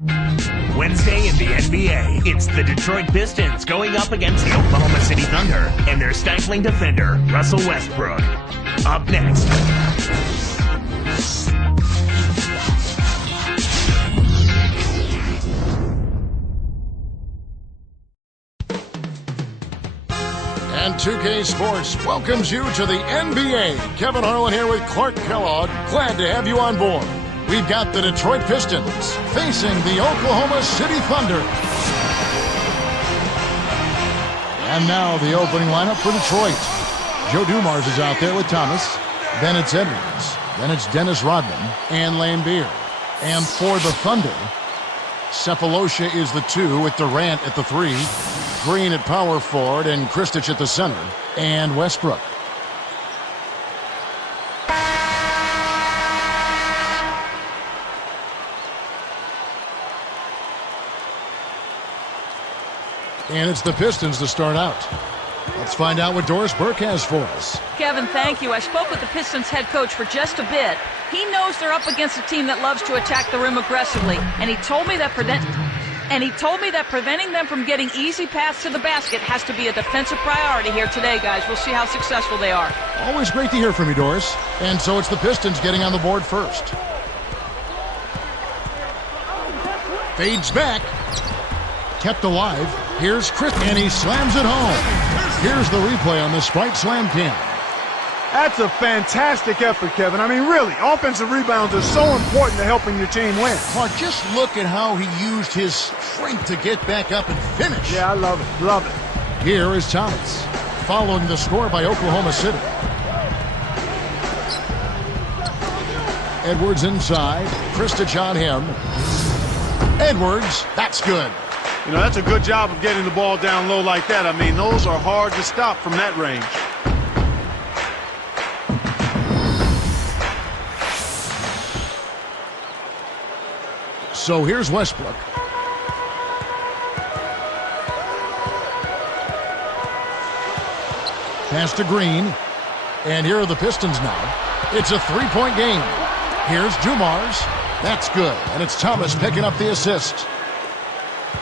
Wednesday in the NBA, it's the Detroit Pistons going up against the Oklahoma City Thunder and their stifling defender, Russell Westbrook. Up next. And 2K Sports welcomes you to the NBA. Kevin Harlan here with Clark Kellogg. Glad to have you on board. We've got the Detroit Pistons facing the Oklahoma City Thunder. And now the opening lineup for Detroit. Joe Dumars is out there with Thomas. Then it's Edwards. Then it's Dennis Rodman and Lambeer. And for the Thunder, Cephalosha is the 2 with Durant at the 3. Green at power forward and Kristich at the center. And Westbrook. And it's the Pistons to start out. Let's find out what Doris Burke has for us. Kevin, thank you. I spoke with the Pistons head coach for just a bit. He knows they're up against a team that loves to attack the rim aggressively, and he told me that preventing them from getting easy paths to the basket has to be a defensive priority here today, guys. We'll see how successful they are. Always great to hear from you, Doris. And so it's the Pistons getting on the board first. Fades back. Kept alive. Here's Chris, and he slams it home. Here's the replay on the Spike Slam cam. That's a fantastic effort, Kevin. I mean, really, offensive rebounds are so important to helping your team win. Clark, just look at how he used his strength to get back up and finish. Yeah, I love it. Love it. Here is Thomas, following the score by Oklahoma City. Edwards inside. Kristich on him. Edwards, that's good. You know, that's a good job of getting the ball down low like that. I mean, those are hard to stop from that range. So here's Westbrook. Pass to Green. And here are the Pistons now. It's a three-point game. Here's Dumars. That's good. And it's Thomas picking up the assist.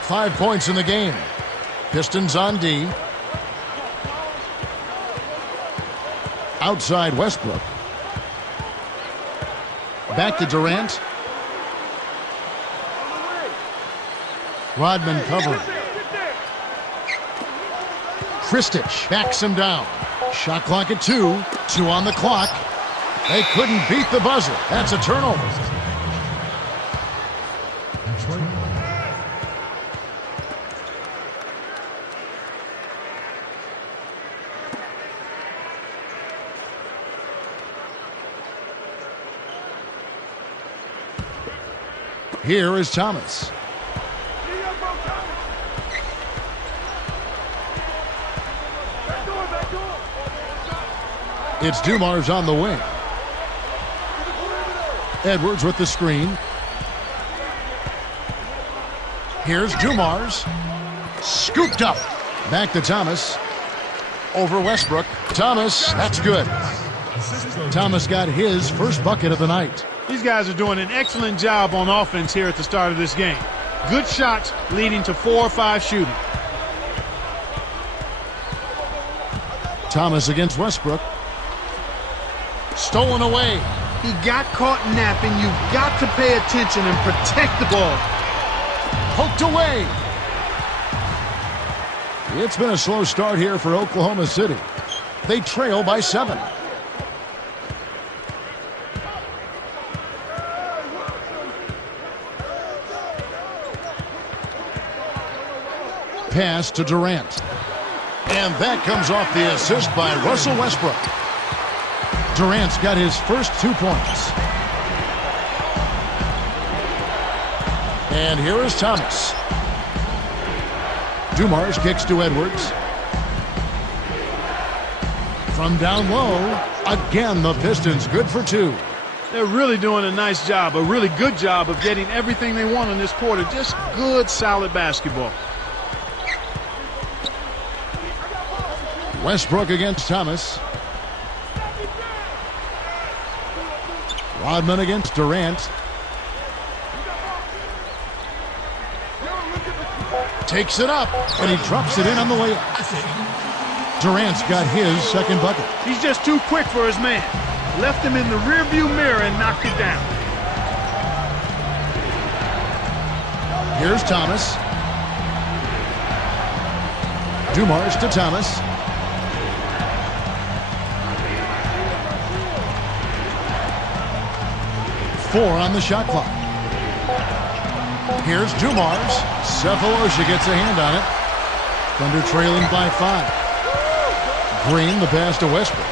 5 points in the game. Pistons on D. Outside Westbrook. Back to Durant. Rodman covering. Kristich backs him down. Shot clock at 2. 2 on the clock. They couldn't beat the buzzer. That's a turnover. Here is Thomas. It's Dumars on the wing. Edwards with the screen. Here's Dumars. Scooped up. Back to Thomas. Over Westbrook. Thomas, that's good. Thomas got his first bucket of the night. These guys are doing an excellent job on offense here at the start of this game. Good shots leading to 4 or 5 shooting. Thomas against Westbrook. Stolen away. He got caught napping. You've got to pay attention and protect the ball. Poked away. It's been a slow start here for Oklahoma City. They trail by 7. Pass to Durant. And that comes off the assist by Russell Westbrook. Durant's got his first 2 points. And here is Thomas. Dumars kicks to Edwards. From down low, again the Pistons good for 2. They're really doing a nice job, a really good job of getting everything they want in this quarter. Just good, solid basketball. Westbrook against Thomas. Rodman against Durant. Takes it up, and he drops it in on the layup. Durant's got his second bucket. He's just too quick for his man. Left him in the rearview mirror and knocked it down. Here's Thomas. Dumars to Thomas. Four on the shot clock. Here's Dumars. Cephalosha gets a hand on it. Thunder trailing by 5. Green, the pass to Westbrook.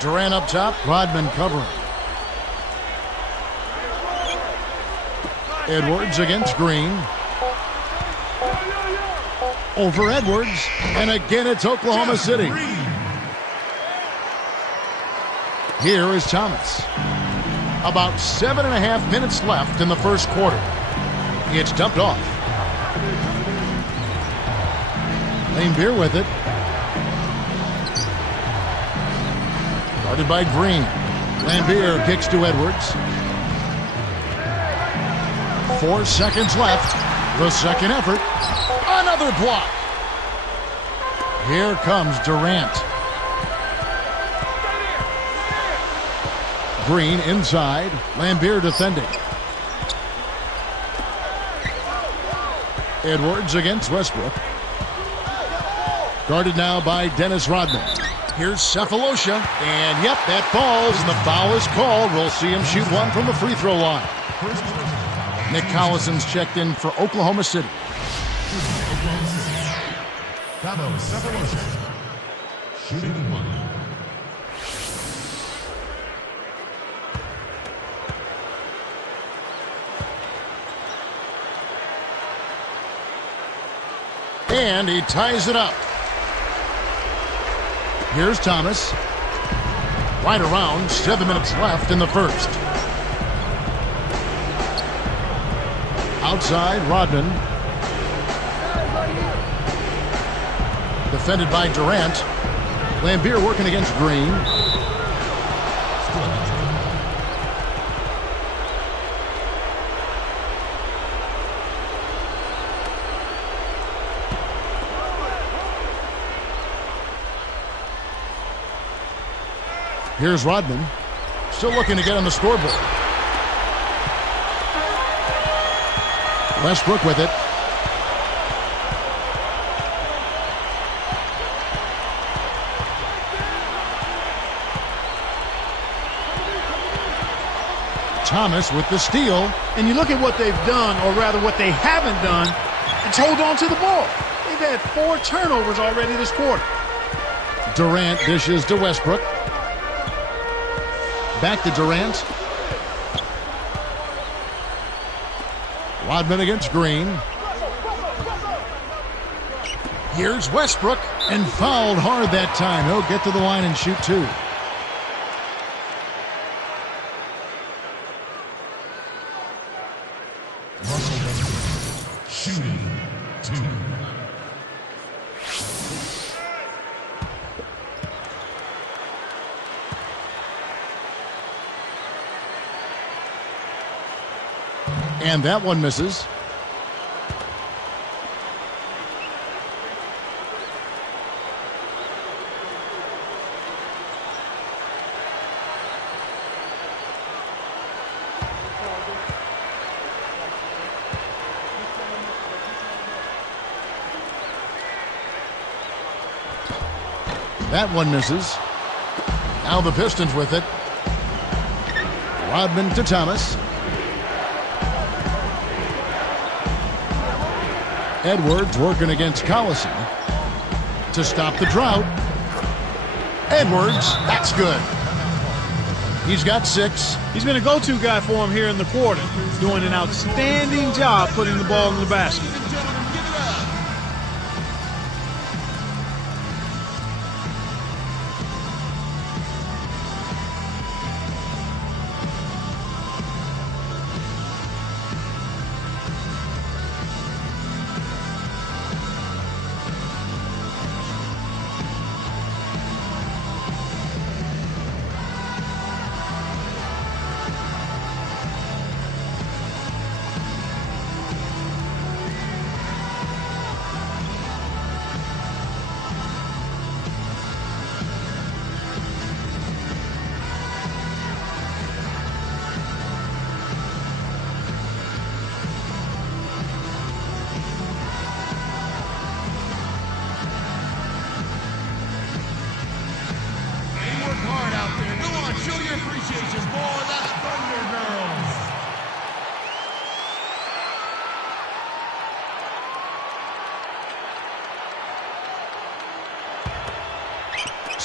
Durant up top, Rodman covering. Edwards against Green. Over Edwards, and again it's Oklahoma City. Here is Thomas. About 7.5 minutes left in the first quarter. It's dumped off. Laimbeer with it. Guarded by Green. Laimbeer kicks to Edwards. 4 seconds left. The second effort. Another block. Here comes Durant. Green inside. Laimbeer defending. Edwards against Westbrook. Guarded now by Dennis Rodman. Here's Cephalosha. And yep, that falls. And the foul is called. We'll see him shoot one from the free throw line. Nick Collison's checked in for Oklahoma City. Shooting one. And he ties it up. Here's Thomas. Right around 7 minutes left in the first. Outside, Rodman. Defended by Durant. Laimbeer working against Green. Here's Rodman. Still looking to get on the scoreboard. Westbrook with it. Thomas with the steal. And you look at what they've done, or rather what they haven't done, it's hold on to the ball. They've had 4 turnovers already this quarter. Durant dishes to Westbrook. Back to Durant. Rodman against Green. Here's Westbrook, and fouled hard that time. He'll get to the line and shoot 2. Shooting 2. And that one misses. That one misses. Now the Pistons with it. Rodman to Thomas. Edwards working against Collison to stop the drought. Edwards, that's good. He's got 6. He's been a go-to guy for him here in the quarter. Doing an outstanding job putting the ball in the basket.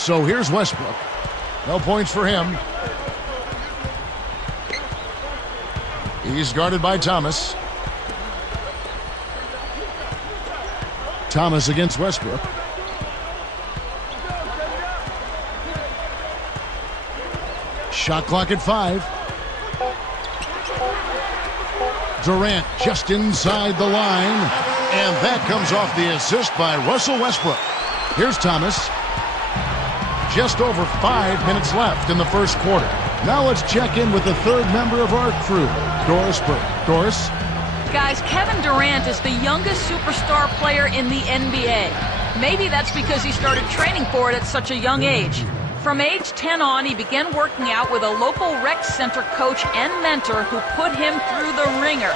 So here's Westbrook. No points for him. He's guarded by Thomas. Thomas against Westbrook. Shot clock at 5. Durant just inside the line. And that comes off the assist by Russell Westbrook. Here's Thomas. Just over 5 minutes left in the first quarter. Now let's check in with the third member of our crew, Doris Burke. Doris? Guys, Kevin Durant is the youngest superstar player in the NBA. Maybe that's because he started training for it at such a young age. From age 10 on, he began working out with a local rec center coach and mentor who put him through the ringer.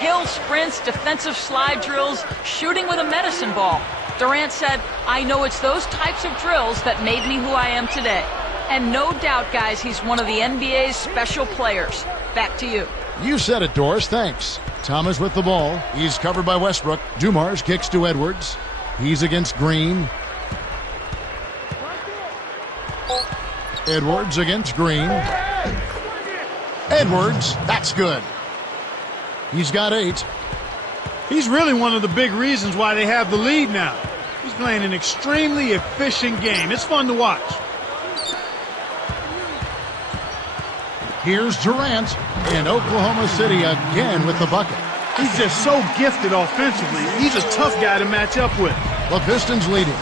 Hill sprints, defensive slide drills, shooting with a medicine ball. Durant said, "I know it's those types of drills that made me who I am today." And no doubt, guys, he's one of the NBA's special players. Back to you. You said it, Doris. Thanks. Thomas with the ball. He's covered by Westbrook. Dumars kicks to Edwards. He's against Green. Edwards against Green. Edwards, that's good. He's got 8. He's really one of the big reasons why they have the lead now. He's playing an extremely efficient game. It's fun to watch. Here's Durant in Oklahoma City again with the bucket. He's just so gifted offensively. He's a tough guy to match up with. The Pistons leading.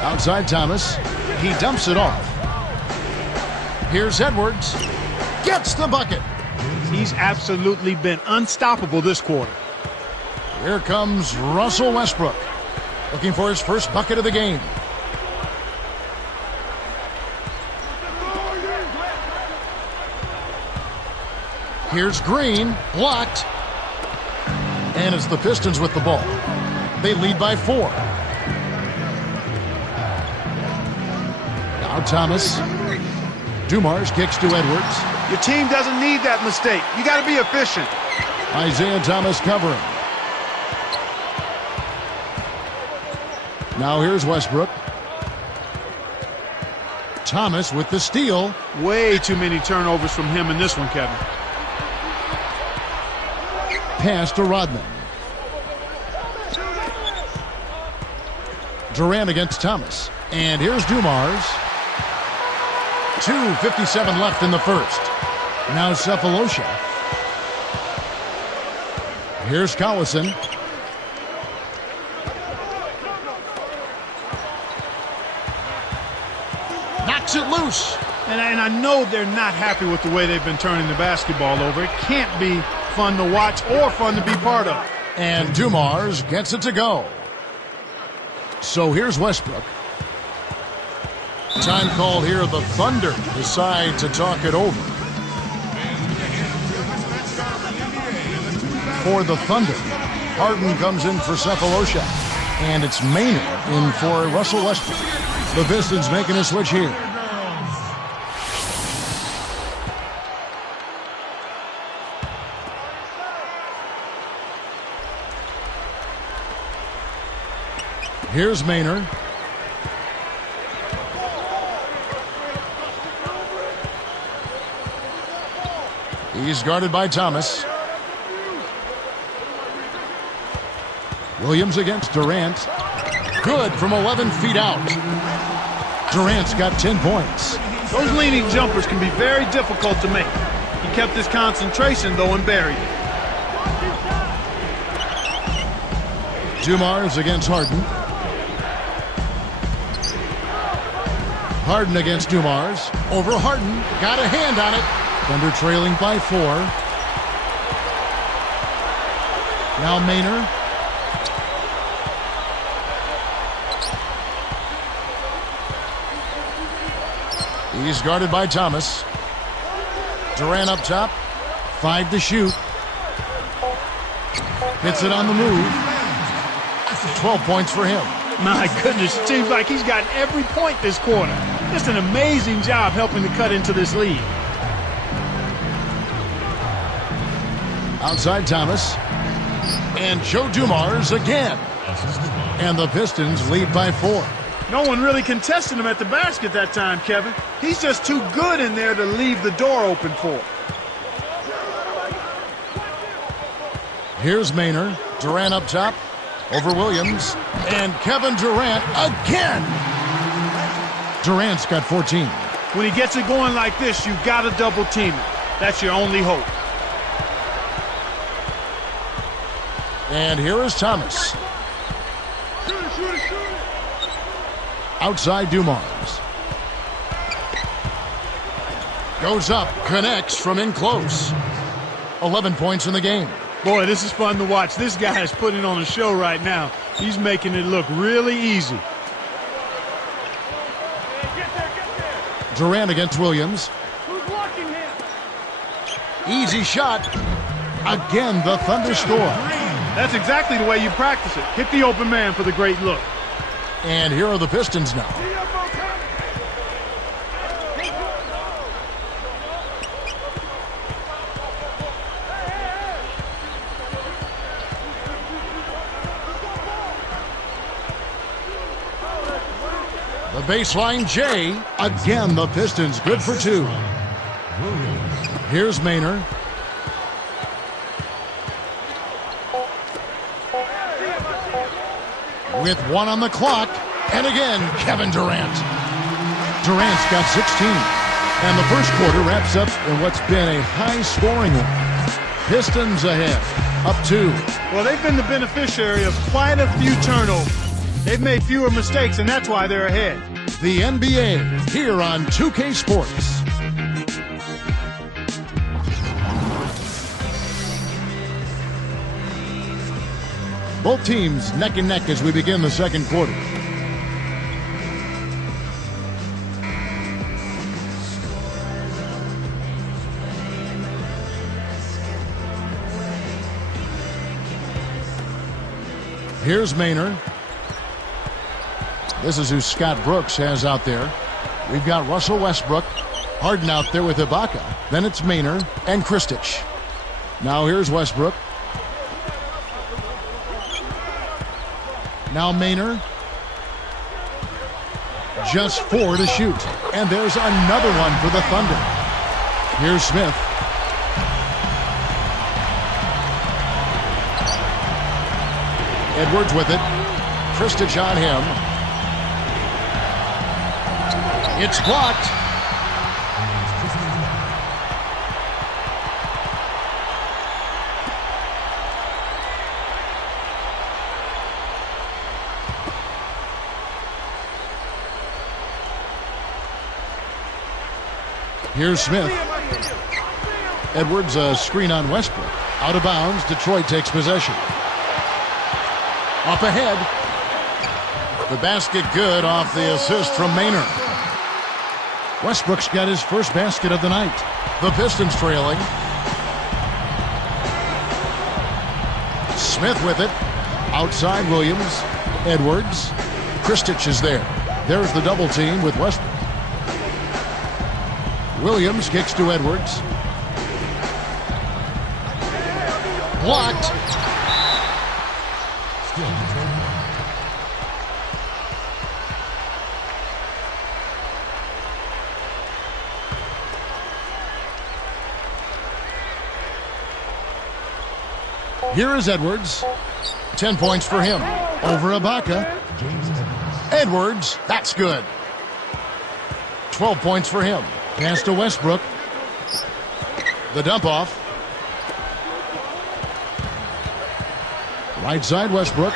Outside Thomas. He dumps it off. Here's Edwards. Gets the bucket. He's absolutely been unstoppable this quarter. Here comes Russell Westbrook, looking for his first bucket of the game. Here's Green, blocked. And it's the Pistons with the ball. They lead by 4. Now Thomas. Dumars kicks to Edwards. Your team doesn't need that mistake. You got to be efficient. Isaiah Thomas covering. Now here's Westbrook. Thomas with the steal. Way too many turnovers from him in this one, Kevin. Pass to Rodman. Durant against Thomas. And here's Dumars. 2:57 left in the first. Now Cephalosha. Here's Collison. Knocks it loose. And I know they're not happy with the way they've been turning the basketball over. It can't be fun to watch or fun to be part of. And Dumars gets it to go. So here's Westbrook. Time called here. The Thunder decide to talk it over. For the Thunder, Harden comes in for Cephalosha. And it's Maynard in for Russell Westbrook. The Pistons making a switch here. Here's Maynard. He's guarded by Thomas. Williams against Durant. Good from 11 feet out. Durant's got 10 points. Those leaning jumpers can be very difficult to make. He kept his concentration, though, and buried it. Dumars against Harden. Harden against Dumars. Over Harden. Got a hand on it. Thunder trailing by 4. Now Maynard. He's guarded by Thomas. Durant up top. 5 to shoot. Hits it on the move. 12 points for him. My goodness, it seems like he's gotten every point this quarter. Just an amazing job helping to cut into this lead. Outside Thomas. And Joe Dumars again. And the Pistons lead by 4. No one really contested him at the basket that time, Kevin. He's just too good in there to leave the door open for. Here's Maynard. Durant up top. Over Williams. And Kevin Durant again. Durant's got 14. When he gets it going like this, you've got to double team it. That's your only hope. And here is Thomas. Outside Dumars. Goes up, connects from in close. 11 points in the game. Boy, this is fun to watch. This guy is putting on a show right now. He's making it look really easy. Durant against Williams. Who's blocking him? Easy shot. Again, the Thunder score. That's exactly the way you practice it. Hit the open man for the great look. And here are the Pistons now. The baseline J. Again, the Pistons good for 2. Here's Maynard. With 1 on the clock. And again, Kevin Durant. Durant's got 16. And the first quarter wraps up in what's been a high-scoring one. Pistons ahead, up 2. Well, they've been the beneficiary of quite a few turnovers. They've made fewer mistakes, and that's why they're ahead. The NBA, here on 2K Sports. Both teams neck and neck as we begin the second quarter. Here's Maynard. This is who Scott Brooks has out there. We've got Russell Westbrook. Harden out there with Ibaka. Then it's Maynard and Kristich. Now here's Westbrook. Now Maynard. Just 4 to shoot. And there's another one for the Thunder. Here's Smith. Edwards with it. Kristich on him. It's blocked. Here's Smith. Edwards, a screen on Westbrook. Out of bounds, Detroit takes possession. Up ahead. The basket good off the assist from Maynard. Westbrook's got his first basket of the night. The Pistons trailing. Smith with it. Outside Williams. Edwards. Kristich is there. There's the double team with Westbrook. Williams kicks to Edwards. Blocked. Here is Edwards. 10 points for him. Over Ibaka. Edwards, that's good. 12 points for him. Pass to Westbrook. The dump off. Right side Westbrook.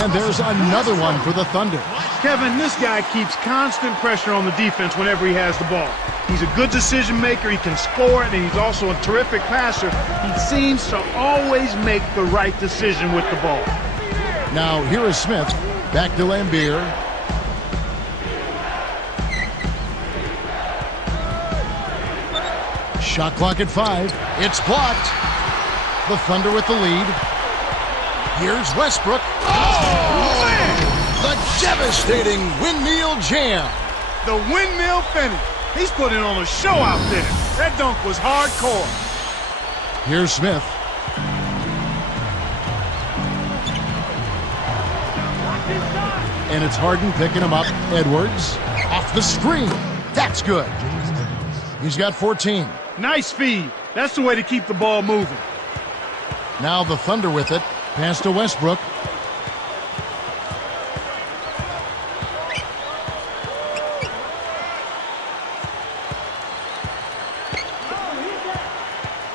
And there's another one for the Thunder. Kevin, this guy keeps constant pressure on the defense whenever he has the ball. He's a good decision maker. He can score it, and he's also a terrific passer. He seems to always make the right decision with the ball. Now here is Smith. Back to Lambeer. Shot clock at 5. It's blocked. The Thunder with the lead. Here's Westbrook. Oh, man! The devastating windmill jam. The windmill finish. He's putting on a show out there. That dunk was hardcore. Here's Smith. and it's Harden picking him up. Edwards off the screen. That's good. He's got 14. Nice feed. That's the way to keep the ball moving. Now the Thunder with it. Pass to Westbrook.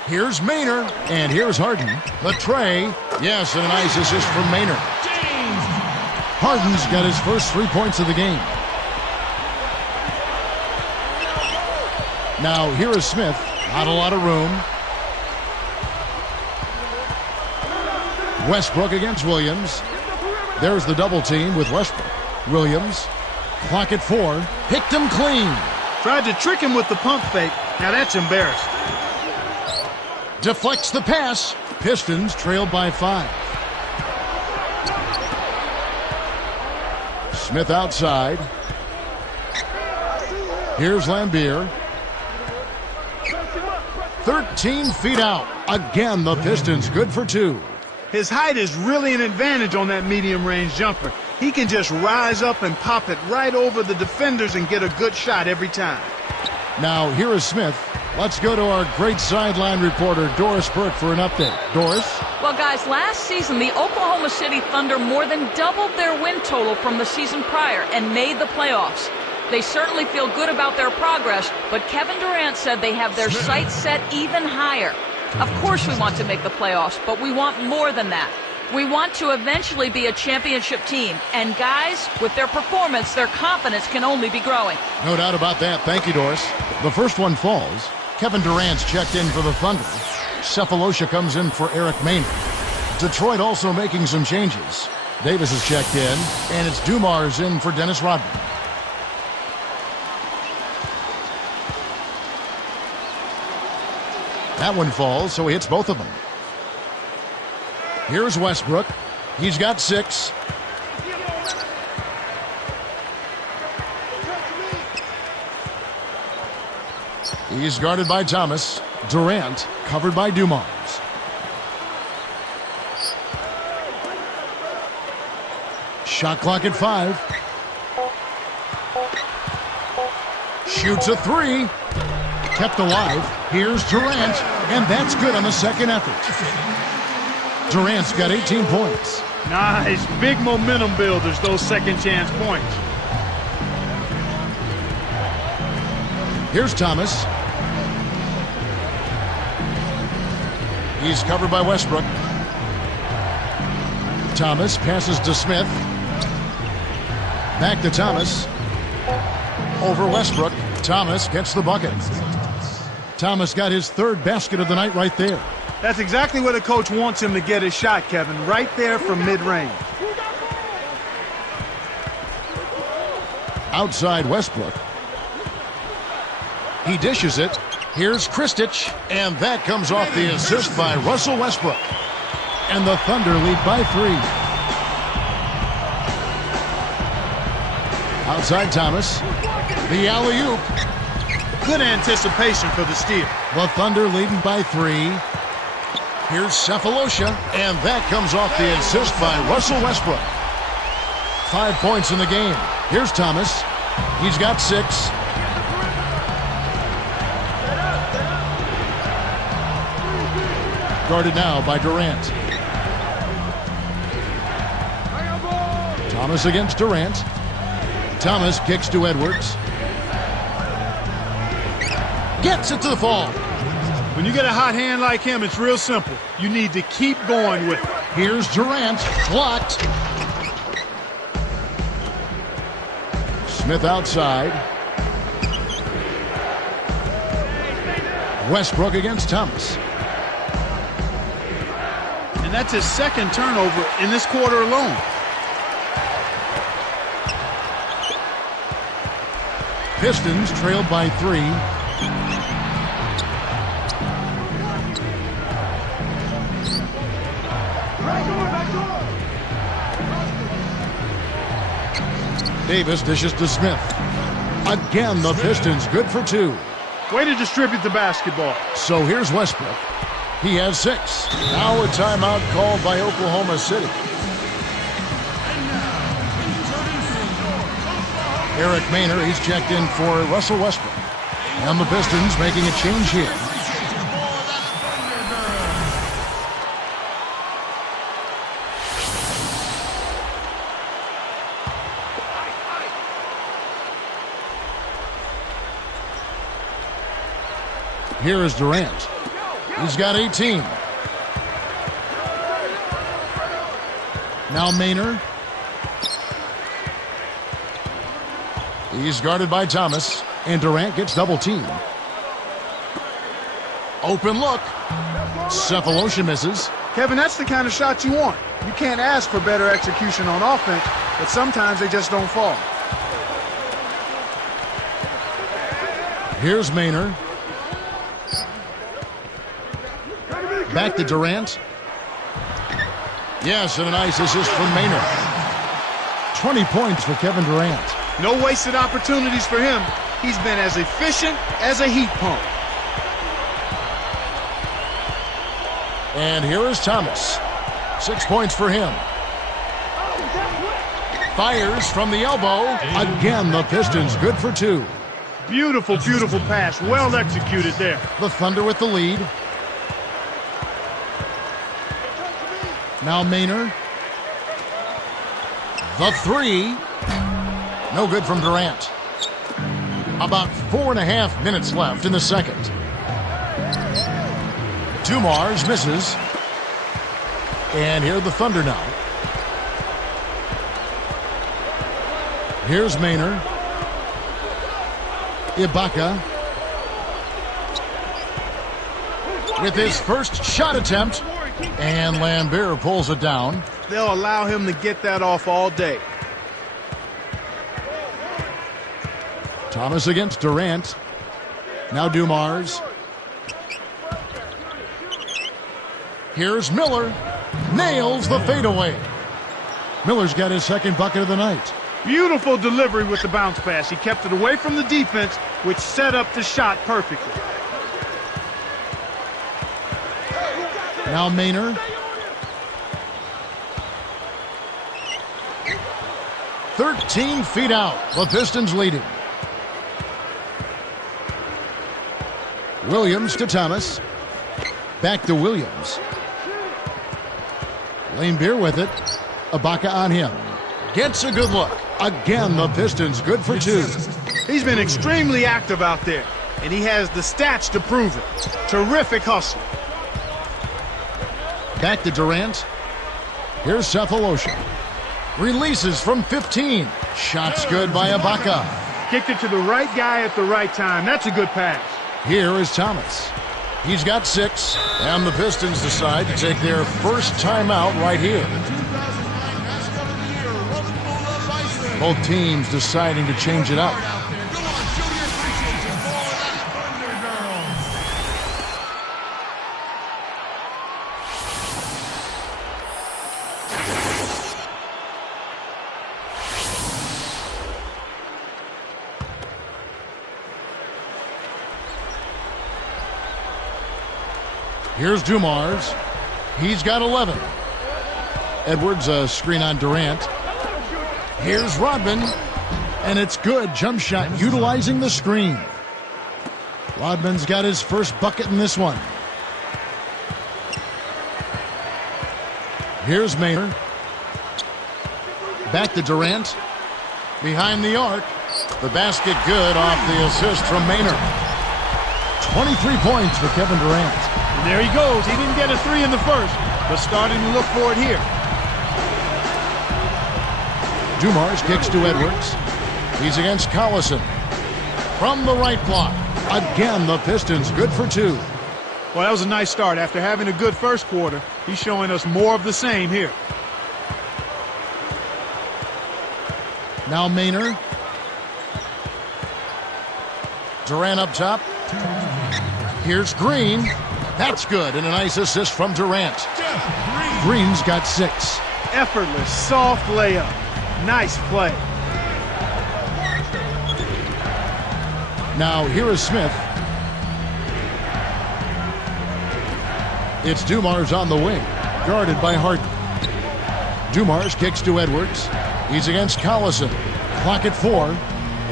Here's Maynard, and here's Harden. The tray. Yes, and a nice assist from Maynard. Harden's got his first 3 points of the game. Now here is Smith. Not a lot of room. Westbrook against Williams. There's the double team with Westbrook. Williams. Clock at 4. Picked him clean. Tried to trick him with the pump fake. Now that's embarrassing. Deflects the pass. Pistons trailed by 5. Smith outside. Here's Lambeer. 13 feet out. Again, the Pistons good for 2. His height is really an advantage on that medium-range jumper. He can just rise up and pop it right over the defenders and get a good shot every time. Now, here is Smith. Let's go to our great sideline reporter, Doris Burke, for an update. Doris? Well, guys, last season, the Oklahoma City Thunder more than doubled their win total from the season prior and made the playoffs. They certainly feel good about their progress, but Kevin Durant said they have their sights set even higher. Of course we want to make the playoffs, but we want more than that. We want to eventually be a championship team. And guys, with their performance, their confidence can only be growing. No doubt about that. Thank you, Doris. The first one falls. Kevin Durant's checked in for the Thunder. Cephalosha comes in for Eric Maynard. Detroit also making some changes. Davis is checked in, and it's Dumars in for Dennis Rodman. That one falls, so he hits both of them. Here's Westbrook. He's got 6. He's guarded by Thomas. Durant covered by Dumars. Shot clock at 5. Shoots a 3. Kept alive. Here's Durant, and that's good on the second effort. Durant's got 18 points. Nice. Big momentum builders, those second chance points. Here's Thomas. He's covered by Westbrook. Thomas passes to Smith. Back to Thomas. Over Westbrook. Thomas gets the bucket. Thomas got his 3rd basket of the night right there. That's exactly where the coach wants him to get his shot, Kevin, right there from mid-range. Outside Westbrook. He dishes it. Here's Kristich, and that comes off the assist by Russell Westbrook. And the Thunder lead by 3. Outside Thomas. The alley-oop. Good anticipation for the steal. The Thunder leading by 3. Here's Cephalosha, and that comes off the assist by Russell Westbrook. 5 points in the game. Here's Thomas. He's got 6. Guarded now by Durant. Thomas against Durant. Thomas kicks to Edwards. Gets it to the fall. When you get a hot hand like him, it's real simple. You need to keep going with it. Here's Durant. Blocked. Smith outside. Westbrook against Thomas. And that's his 2nd turnover in this quarter alone. Pistons trailed by 3. Davis dishes to Smith. Again, the Pistons good for 2. Way to distribute the basketball. So here's Westbrook. He has 6. Now a timeout called by Oklahoma City. Eric Maynor, he's checked in for Russell Westbrook. And the Pistons making a change here. Here is Durant. He's got 18. Now Maynor. He's guarded by Thomas, and Durant gets double-teamed. Open look. Cephalosha misses. Kevin, that's the kind of shot you want. You can't ask for better execution on offense, but sometimes they just don't fall. Here's Maynor. Back to Durant. Yes, and a nice assist from Maynor. 20 points for Kevin Durant. No wasted opportunities for him. He's been as efficient as a heat pump. And here is Thomas. 6 points for him. Fires from the elbow. Again, the Pistons good for 2. Beautiful, beautiful pass. Well executed there. The Thunder with the lead. Now Maynor. The 3. No good from Durant. About 4.5 minutes left in the second. Dumars misses. And here are the Thunder now. Here's Maynor. Ibaka. With his first shot attempt. And Lambert pulls it down. They'll allow him to get that off all day. Thomas against Durant. Now Dumars. Here's Miller. Nails the fadeaway. Miller's got his second bucket of the night. Beautiful delivery with the bounce pass. He kept it away from the defense, which set up the shot perfectly. Now Maynor. 13 feet out. The Pistons leading. Williams to Thomas. Back to Williams. Lambert with it. Ibaka on him. Gets a good look. Again, the Pistons good for 2. He's been extremely active out there, and he has the stats to prove it. Terrific hustle. Back to Durant. Here's Cephalosha. Releases from 15. Shots good by Ibaka. Kicked it to the right guy at the right time. That's a good pass. Here is Thomas. He's got 6, and the Pistons decide to take their first timeout right here. Both teams deciding to change it up. Here's Dumars. He's got 11. Edwards, a screen on Durant. Here's Rodman. And it's good. Jump shot utilizing the screen. Rodman's got his first bucket in this one. Here's Maynor. Back to Durant. Behind the arc. The basket good off the assist from Maynor. 23 points for Kevin Durant. And there he goes. He didn't get a 3 in the first, but starting to look for it here. Dumars kicks to Edwards. He's against Collison. From the right block. Again, the Pistons good for 2. Well, that was a nice start. After having a good first quarter, he's showing us more of the same here. Now Maynor. Durant up top. Here's Green. That's good, and a nice assist from Durant. Green's got 6. Effortless, soft layup. Nice play. Now here is Smith. It's Dumars on the wing, guarded by Harden. Dumars kicks to Edwards. He's against Collison. Clock at 4.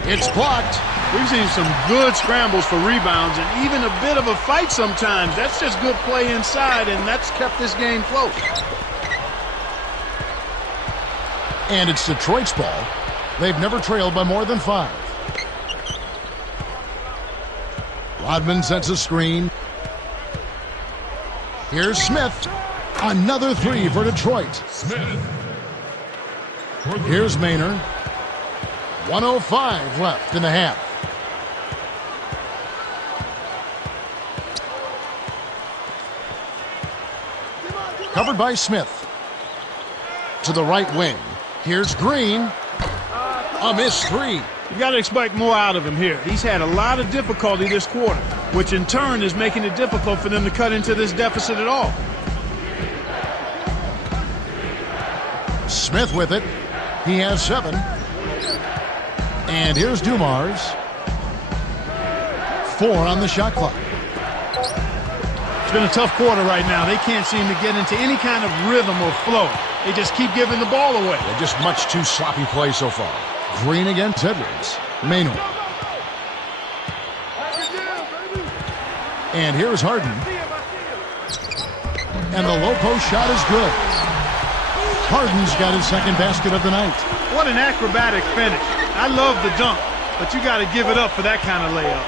It's blocked. We've seen some good scrambles for rebounds and even a bit of a fight sometimes. That's just good play inside, and that's kept this game close. And it's Detroit's ball. They've never trailed by more than 5. Rodman sets a screen. Here's Smith. Another 3 for Detroit. Here's Maynard. 1:05 left in the half. Covered by Smith. To the right wing. Here's Green. A missed 3. You got to expect more out of him here. He's had a lot of difficulty this quarter, which in turn is making it difficult for them to cut into this deficit at all. Smith with it. He has 7. And here's Dumars. 4 on the shot clock. It's been a tough quarter right now. They can't seem to get into any kind of rhythm or flow. They just keep giving the ball away. They're just much too sloppy play so far. Green against Edwards. Maynard. And here's Harden. And the low post shot is good. Harden's got his second basket of the night. What an acrobatic finish. I love the dunk, but you got to give it up for that kind of layup.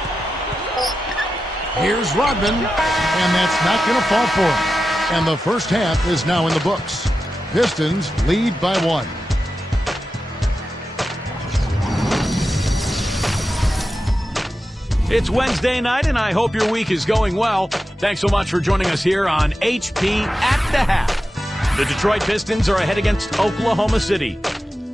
Here's Rodman, and that's not going to fall for him. And the first half is now in the books. Pistons lead by 1. It's Wednesday night, and I hope your week is going well. Thanks so much for joining us here on HP at the Half. The Detroit Pistons are ahead against Oklahoma City.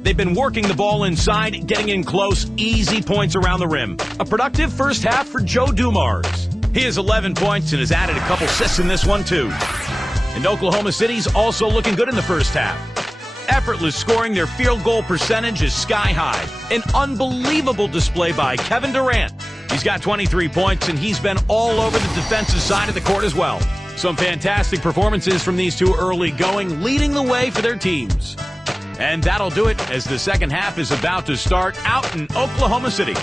They've been working the ball inside, getting in close, easy points around the rim. A productive first half for Joe Dumars. He has 11 points and has added a couple assists in this one, too. And Oklahoma City's also looking good in the first half. Effortless scoring, their field goal percentage is sky high. An unbelievable display by Kevin Durant. He's got 23 points, and he's been all over the defensive side of the court as well. Some fantastic performances from these two early going, leading the way for their teams. And that'll do it as the second half is about to start out in Oklahoma City.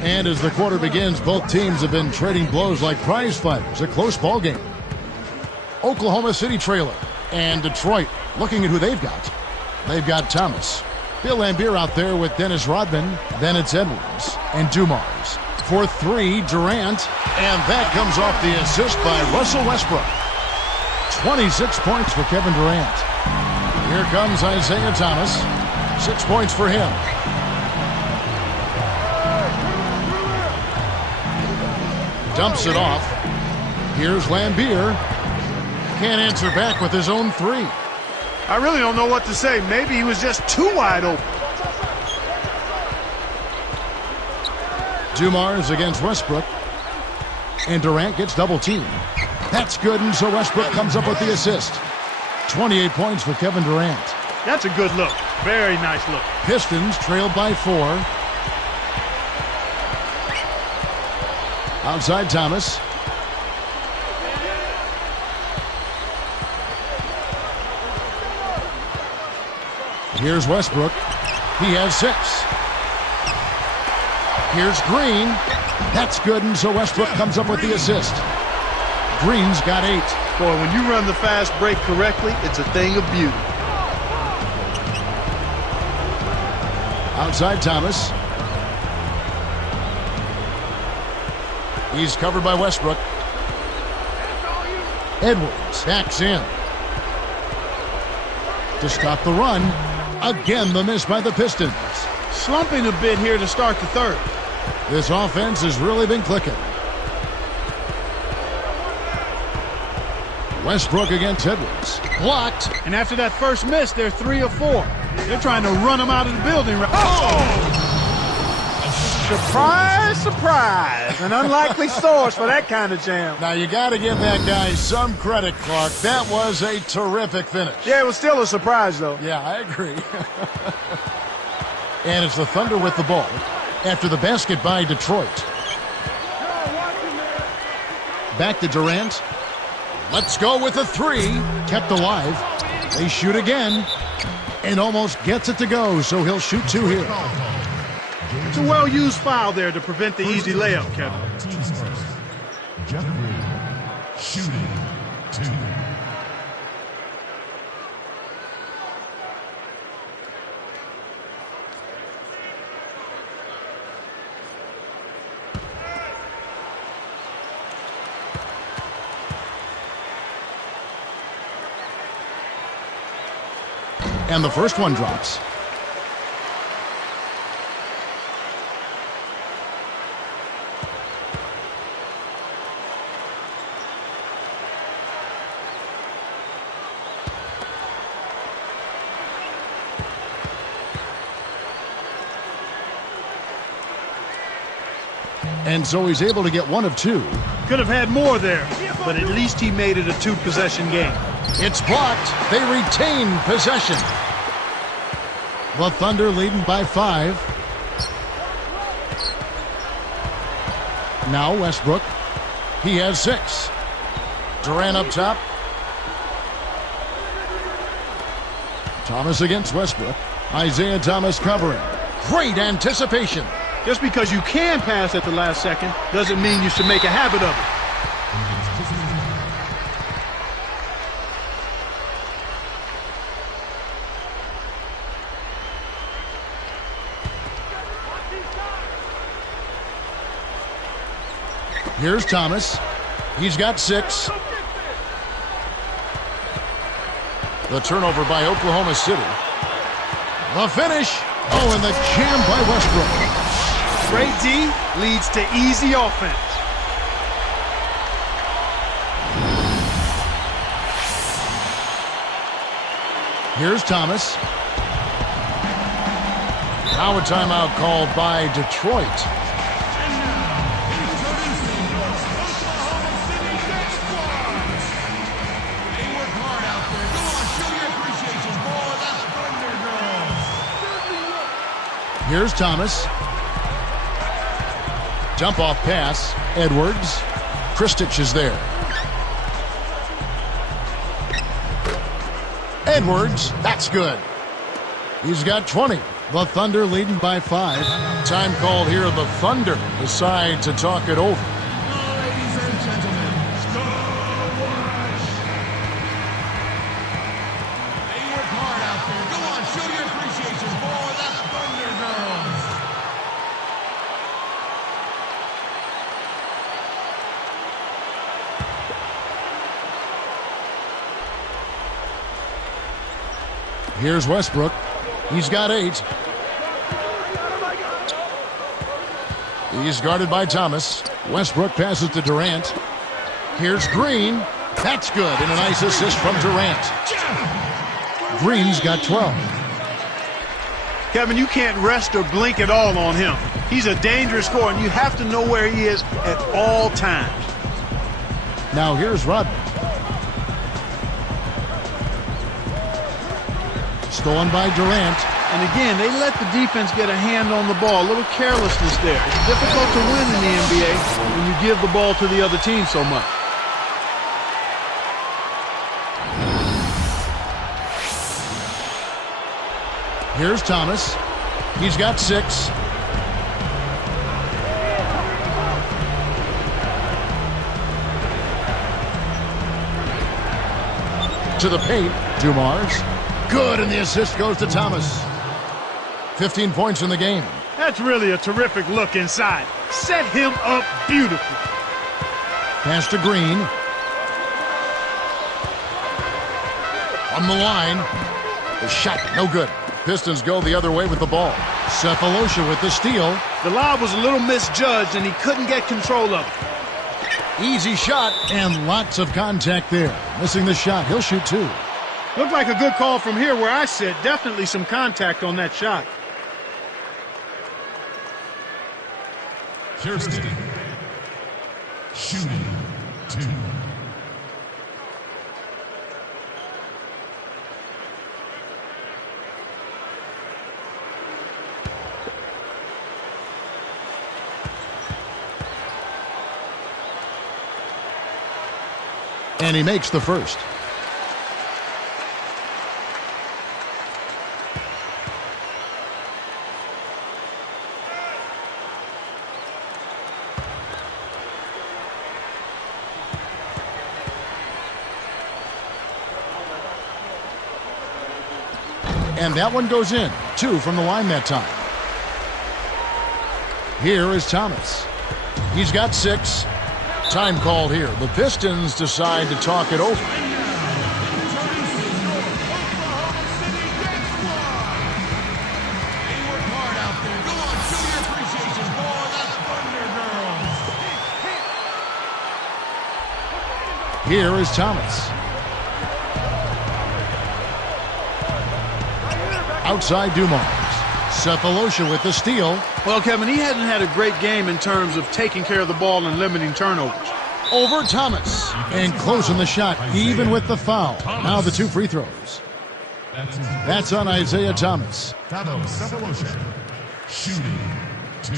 And as the quarter begins, both teams have been trading blows like prize fighters. A close ball game. Oklahoma City trailer. And Detroit looking at who they've got. They've got Thomas. Bill Laimbeer out there with Dennis Rodman. Then it's Edwards and Dumars. For 3, Durant. And that comes off the assist by Russell Westbrook. 26 points for Kevin Durant. Here comes Isaiah Thomas. 6 points for him. Dumps it off. Here's Laimbeer. Can't answer back with his own 3. I really don't know what to say. Maybe he was just too wide open. Dumars against Westbrook. And Durant gets double teamed. That's good, and so Westbrook comes up with the assist. 28 points for Kevin Durant. That's a good look. Very nice look. Pistons trailed by 4. Outside Thomas. Here's Westbrook. He has 6. Here's Green. That's good, and so Westbrook comes up with the assist. Green's got 8. Boy, when you run the fast break correctly, it's a thing of beauty. Outside Thomas. He's covered by Westbrook. Edwards backs in. To stop the run. Again, the miss by the Pistons. Slumping a bit here to start the third. This offense has really been clicking. Westbrook against Edwards. Blocked. And after that first miss, they're 3 of 4. They're trying to run him out of the building. Oh! Surprise, surprise. An unlikely source for that kind of jam. Now, you got to give that guy some credit, Clark. That was a terrific finish. Yeah, it was still a surprise, though. Yeah, I agree. And it's the Thunder with the ball after the basket by Detroit. Back to Durant. Let's go with a three. Kept alive. They shoot again. And almost gets it to go, so he'll shoot two here. It's a well-used foul there to prevent the easy layup, Kevin. Jeffrey shooting two. And the first one drops. And so he's able to get one of two. Could have had more there, but at least he made it a two-possession game. It's blocked. They retain possession. The Thunder leading by 5. Now Westbrook. He has 6. Durant up top. Thomas against Westbrook. Isaiah Thomas covering. Great anticipation. Just because you can pass at the last second doesn't mean you should make a habit of it. Here's Thomas. He's got 6. The turnover by Oklahoma City. The finish. Oh, and the jam by Westbrook. Great D leads to easy offense. Here's Thomas. Now a timeout called by Detroit. Here's Thomas. Jump off pass. Edwards. Kristich is there. Edwards. That's good. He's got 20. The Thunder leading by 5. Time called here. The Thunder decide to talk it over. Ladies and gentlemen, score! They work hard out there. Go on, show your appreciation for the Thunder Girls. Here's Westbrook. He's got 8. He's guarded by Thomas. Westbrook passes to Durant. Here's Green. That's good. And a nice assist from Durant. Green's got 12. Kevin, you can't rest or blink at all on him. He's a dangerous scorer, and you have to know where he is at all times. Now here's Rodman. Stolen by Durant. And again, they let the defense get a hand on the ball. A little carelessness there. It's difficult to win in the NBA when you give the ball to the other team so much. Here's Thomas. He's got 6. To the paint. Dumars. Good, and the assist goes to Thomas. 15 points in the game. That's really a terrific look inside. Set him up beautifully. Pass to Green. On the line. The shot, no good. Pistons go the other way with the ball. Cephalosha with the steal. The lob was a little misjudged, and he couldn't get control of it. Easy shot, and lots of contact there. Missing the shot, he'll shoot 2. Looked like a good call from here where I sit. Definitely some contact on that shot. Kirsten shooting 2. And he makes the first. And that one goes in. 2 from the line that time. Here is Thomas. He's got 6. Time called here. The Pistons decide to talk it over. Here is Thomas. Outside Dumars. Cephalosha with the steal. Well, Kevin, he hadn't had a great game in terms of taking care of the ball and limiting turnovers. Over Thomas. And closing the shot, even with the foul. Now the 2 free throws. That's on Isaiah Thomas. Cephalosha. Shooting 2.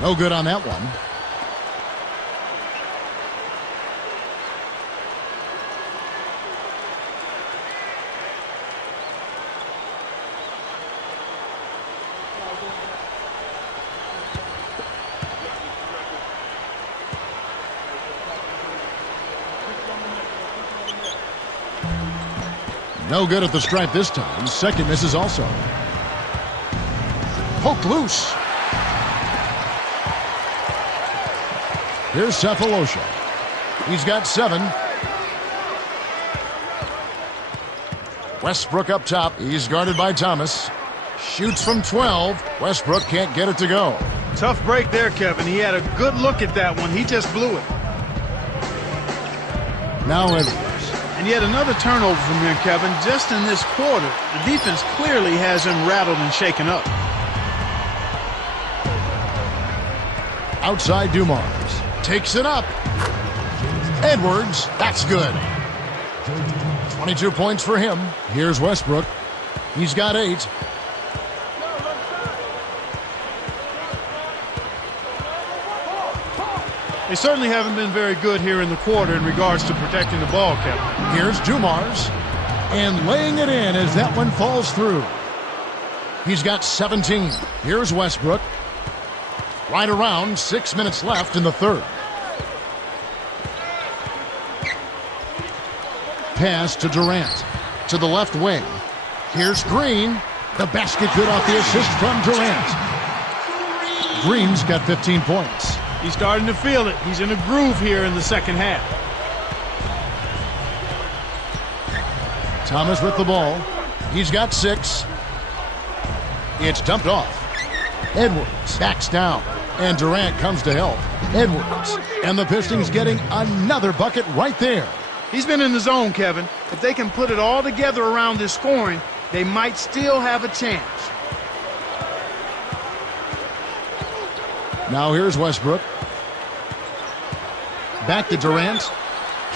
No good on that one. No good at the stripe this time. Second misses also. Poked loose. Here's Cephalosha. He's got 7. Westbrook up top. He's guarded by Thomas. Shoots from 12. Westbrook can't get it to go. Tough break there, Kevin. He had a good look at that one. He just blew it. Now Edwards. And yet another turnover from him, Kevin, just in this quarter. The defense clearly has him rattled and shaken up. Outside Dumars. Takes it up. Edwards. That's good. 22 points for him. Here's Westbrook. He's got 8. They certainly haven't been very good here in the quarter in regards to protecting the ball, Kevin. Here's Dumars. And laying it in as that one falls through. He's got 17. Here's Westbrook. Right around 6 minutes left in the third. Pass to Durant. To the left wing. Here's Green. The basket good off the assist from Durant. Green's got 15 points. He's starting to feel it. He's in a groove here in the second half. Thomas with the ball. He's got 6. It's dumped off. Edwards backs down. And Durant comes to help. Edwards. And the Pistons getting another bucket right there. He's been in the zone, Kevin. If they can put it all together around this scoring, they might still have a chance. Now here's Westbrook. Back to Durant.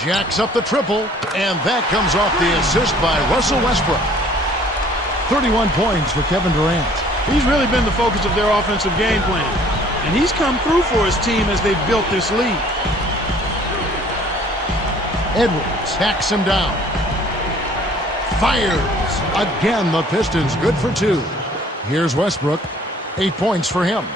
Jacks up the triple. And that comes off the assist by Russell Westbrook. 31 points for Kevin Durant. He's really been the focus of their offensive game plan. And he's come through for his team as they've built this lead. Edwards hacks him down. Fires. Again, the Pistons good for 2. Here's Westbrook. 8 points for him.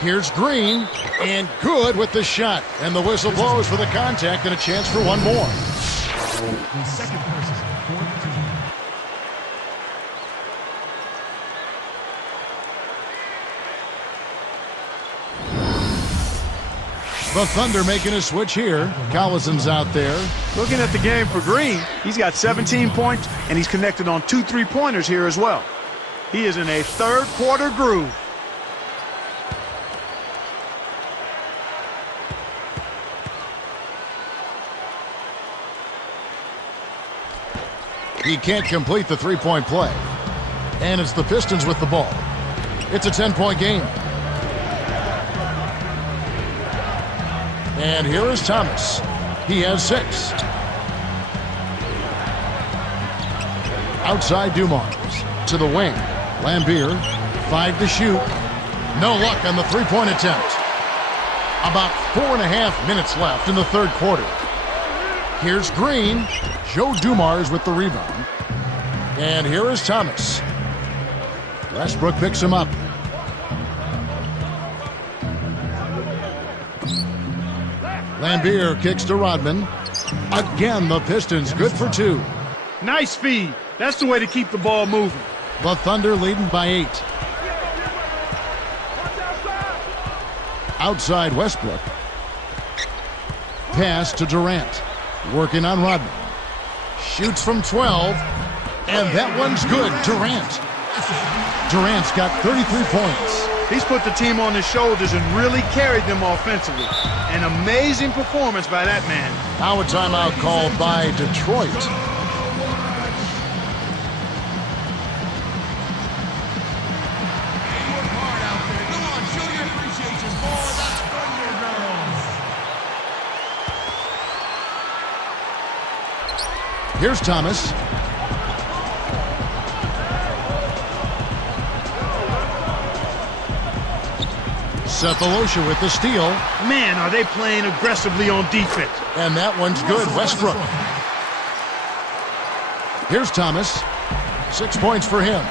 Here's Green. And good with the shot. And the whistle blows for the contact and a chance for one more. The second person, 14. The Thunder making a switch here. Collison's out there. Looking at the game for Green, he's got 17 points, and he's connected on 2 3-pointers here as well. He is in a third quarter groove. He can't complete the 3-point play. And it's the Pistons with the ball. It's a 10-point game. And here is Thomas. He has 6. Outside Dumars. To the wing. Lambier. 5 to shoot. No luck on the three-point attempt. About 4.5 minutes left in the third quarter. Here's Green. Joe Dumars with the rebound. And here is Thomas. Westbrook picks him up. Lambier kicks to Rodman. Again, the Pistons good for 2. Nice feed. That's the way to keep the ball moving. The Thunder leading by 8. Outside Westbrook. Pass to Durant. Working on Rodman. Shoots from 12. And that one's good. Durant's got 33 points. He's put the team on his shoulders and really carried them offensively. An amazing performance by that man. Now a timeout called by Detroit. Here's Thomas. Cephalosha with the steal. Man, are they playing aggressively on defense. And that one's good. Westbrook. Here's Thomas. 6 points for him.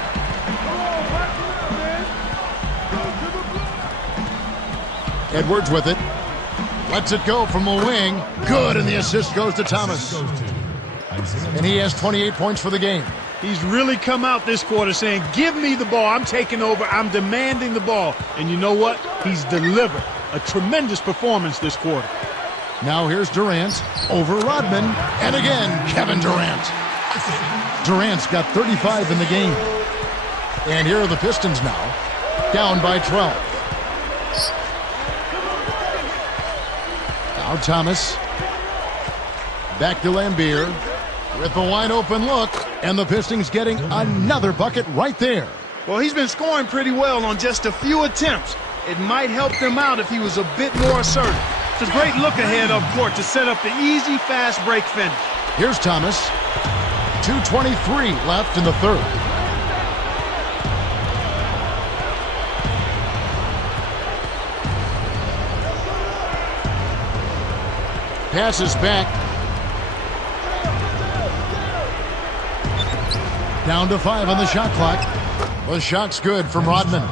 Edwards with it. Lets it go from the wing. Good, and the assist goes to Thomas. And he has 28 points for the game. He's really come out this quarter saying, give me the ball. I'm taking over. I'm demanding the ball. And you know what? He's delivered. A tremendous performance this quarter. Now here's Durant over Rodman. And again, Kevin Durant. Durant's got 35 in the game. And here are the Pistons now, down by 12. Now Thomas. Back to Lambier. With the wide open look, and the Pistons getting another bucket right there. Well, he's been scoring pretty well on just a few attempts. It might help them out if he was a bit more assertive. It's a great look ahead up court to set up the easy, fast break finish. Here's Thomas. 2:23 left in the third. Passes back. Down to 5 on the shot clock. The shot's good from Rodman.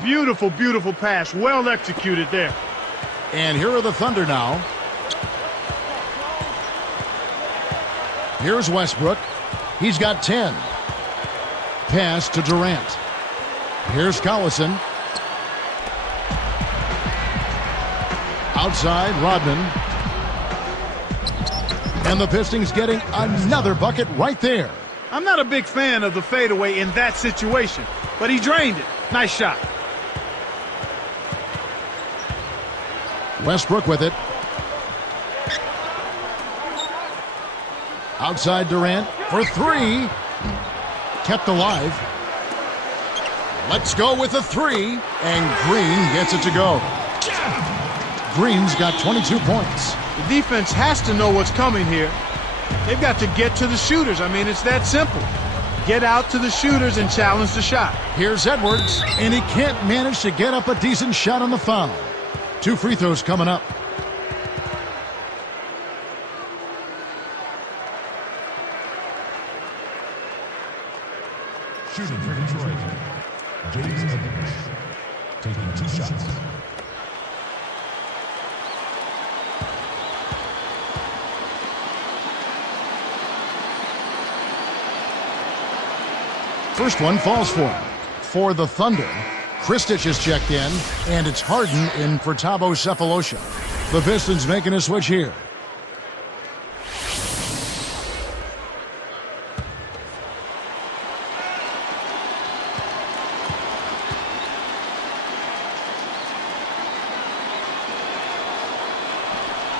Beautiful, beautiful pass. Well executed there. And here are the Thunder now. Here's Westbrook. He's got 10. Pass to Durant. Here's Collison. Outside, Rodman. And the Pistons getting another bucket right there. I'm not a big fan of the fadeaway in that situation, but he drained it. Nice shot. Westbrook with it. Outside Durant for 3. Kept alive. Let's go with a 3. And Green gets it to go. Green's got 22 points. The defense has to know what's coming here. They've got to get to the shooters. I mean, it's that simple. Get out to the shooters and challenge the shot. Here's Edwards, and he can't manage to get up a decent shot on the foul. 2 free throws coming up. Shooting for Detroit. James Edwards. Taking 2 shots. First one falls for him. For the Thunder, Kristich is checked in, and it's Harden in for Thabo Cephalosha. The Pistons making a switch here.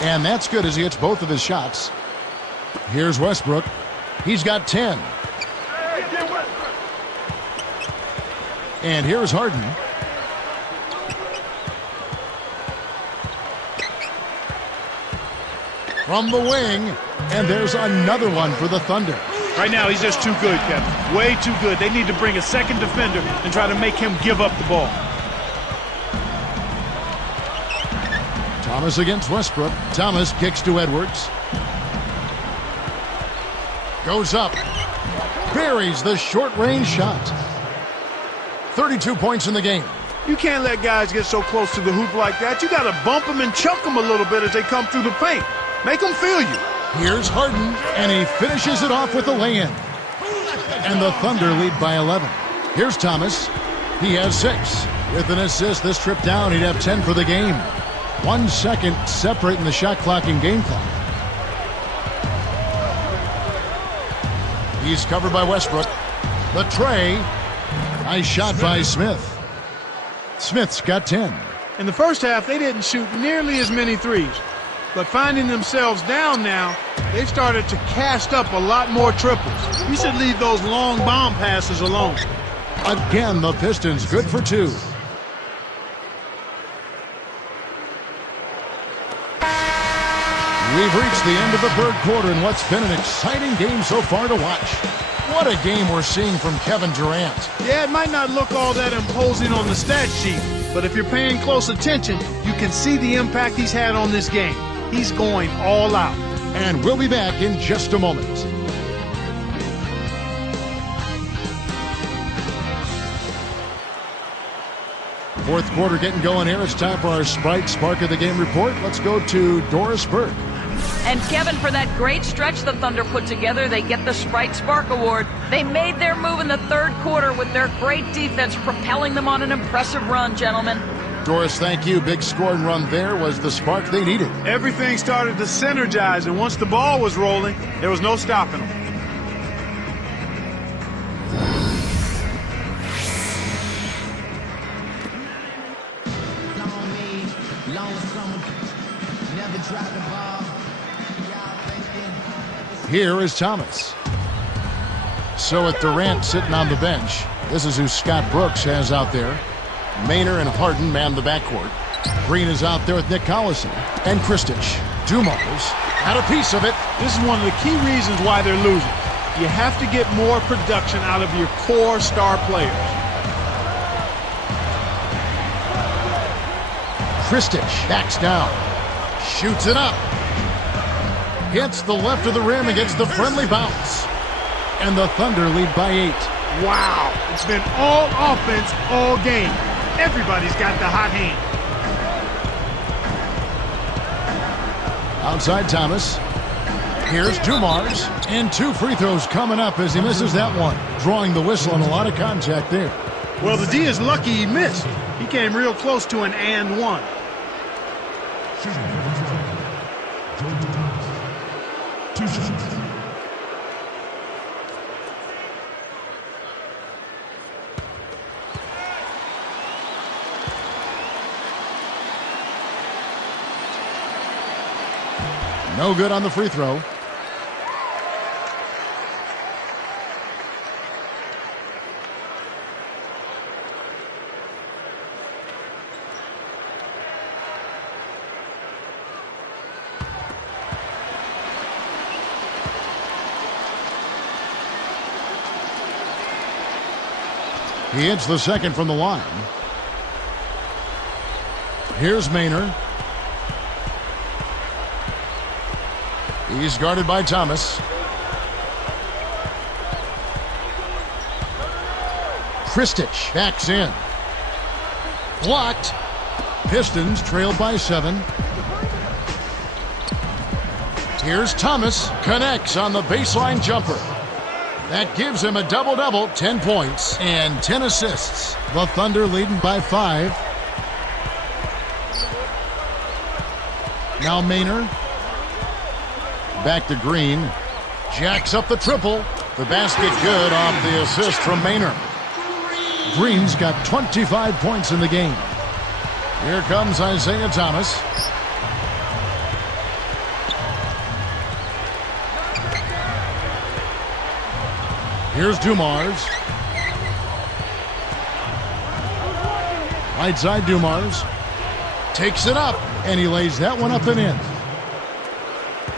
And that's good as he hits both of his shots. Here's Westbrook. He's got 10. And here's Harden. from the wing, and there's another one for the Thunder. Right now, he's just too good, Kevin. Way too good. They need to bring a second defender and try to make him give up the ball. Thomas against Westbrook. Thomas kicks to Edwards. Goes up. Buries the short-range shot. 32 points in the game. You can't let guys get so close to the hoop like that. You got to bump them and chunk them a little bit as they come through the paint. Make them feel you. Here's Harden, and he finishes it off with a lay-in. And the Thunder lead by 11. Here's Thomas. He has 6. With an assist this trip down, he'd have 10 for the game. 1 second separating the shot clock and game clock. He's covered by Westbrook. The tray. Nice shot by Smith. Smith's got 10. In the first half, they didn't shoot nearly as many threes. But finding themselves down now, they've started to cast up a lot more triples. We should leave those long bomb passes alone. Again, the Pistons good for 2. We've reached the end of the third quarter in what's been an exciting game so far to watch. What a game we're seeing from Kevin Durant. Yeah, it might not look all that imposing on the stat sheet, but if you're paying close attention, you can see the impact he's had on this game. He's going all out. And we'll be back in just a moment. Fourth quarter getting going here. It's time for our Sprite Spark of the Game report. Let's go to Doris Burke. And Kevin, for that great stretch the Thunder put together, they get the Sprite Spark Award. They made their move in the third quarter with their great defense, propelling them on an impressive run, gentlemen. Doris, thank you. Big scoring run there was the spark they needed. Everything started to synergize, and once the ball was rolling, there was no stopping them. Here is Thomas. So with Durant sitting on the bench, this is who Scott Brooks has out there. Maynard and Harden man the backcourt. Green is out there with Nick Collison and Kristich. Dumars had a piece of it. This is one of the key reasons why they're losing. You have to get more production out of your core star players. Kristich backs down. Shoots it up. Hits the left of the rim and gets the friendly bounce. And the Thunder lead by 8. Wow, it's been all offense all game. Everybody's got the hot hand. Outside Thomas. Here's Dumars. And 2 free throws coming up as he misses that one. Drawing the whistle and a lot of contact there. Well, the D is lucky he missed. He came real close to an and one. No good on the free throw. He hits the second from the line. Here's Maynard. He's guarded by Thomas. Kristich backs in. Blocked. Pistons trailed by 7. Here's Thomas. Connects on the baseline jumper. That gives him a double-double, 10 points and 10 assists. The Thunder leading by 5. Now Maynard. Back to Green. Jacks up the triple. The basket good off the assist from Maynard. Green's got 25 points in the game. Here comes Isaiah Thomas. Here's Dumars. Right side Dumars. Takes it up, and he lays that one up and in.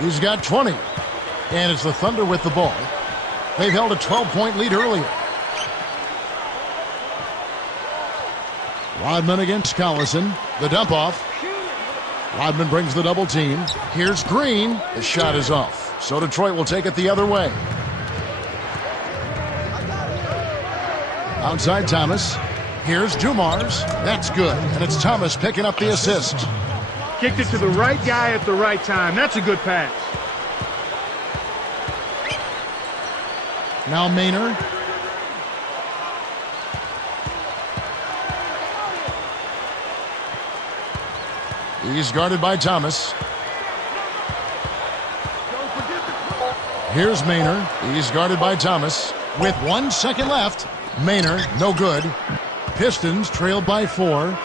He's got 20. And it's the Thunder with the ball. They've held a 12-point lead earlier. Rodman against Collison. The dump off. Rodman brings the double team. Here's Green. The shot is off. So Detroit will take it the other way. Outside Thomas. Here's Dumars. That's good. And it's Thomas picking up the assist. Kicked it to the right guy at the right time. That's a good pass. Now Maynard. He's guarded by Thomas. Here's Maynard. He's guarded by Thomas. With 1 second left. Maynard, no good. Pistons trailed by 4.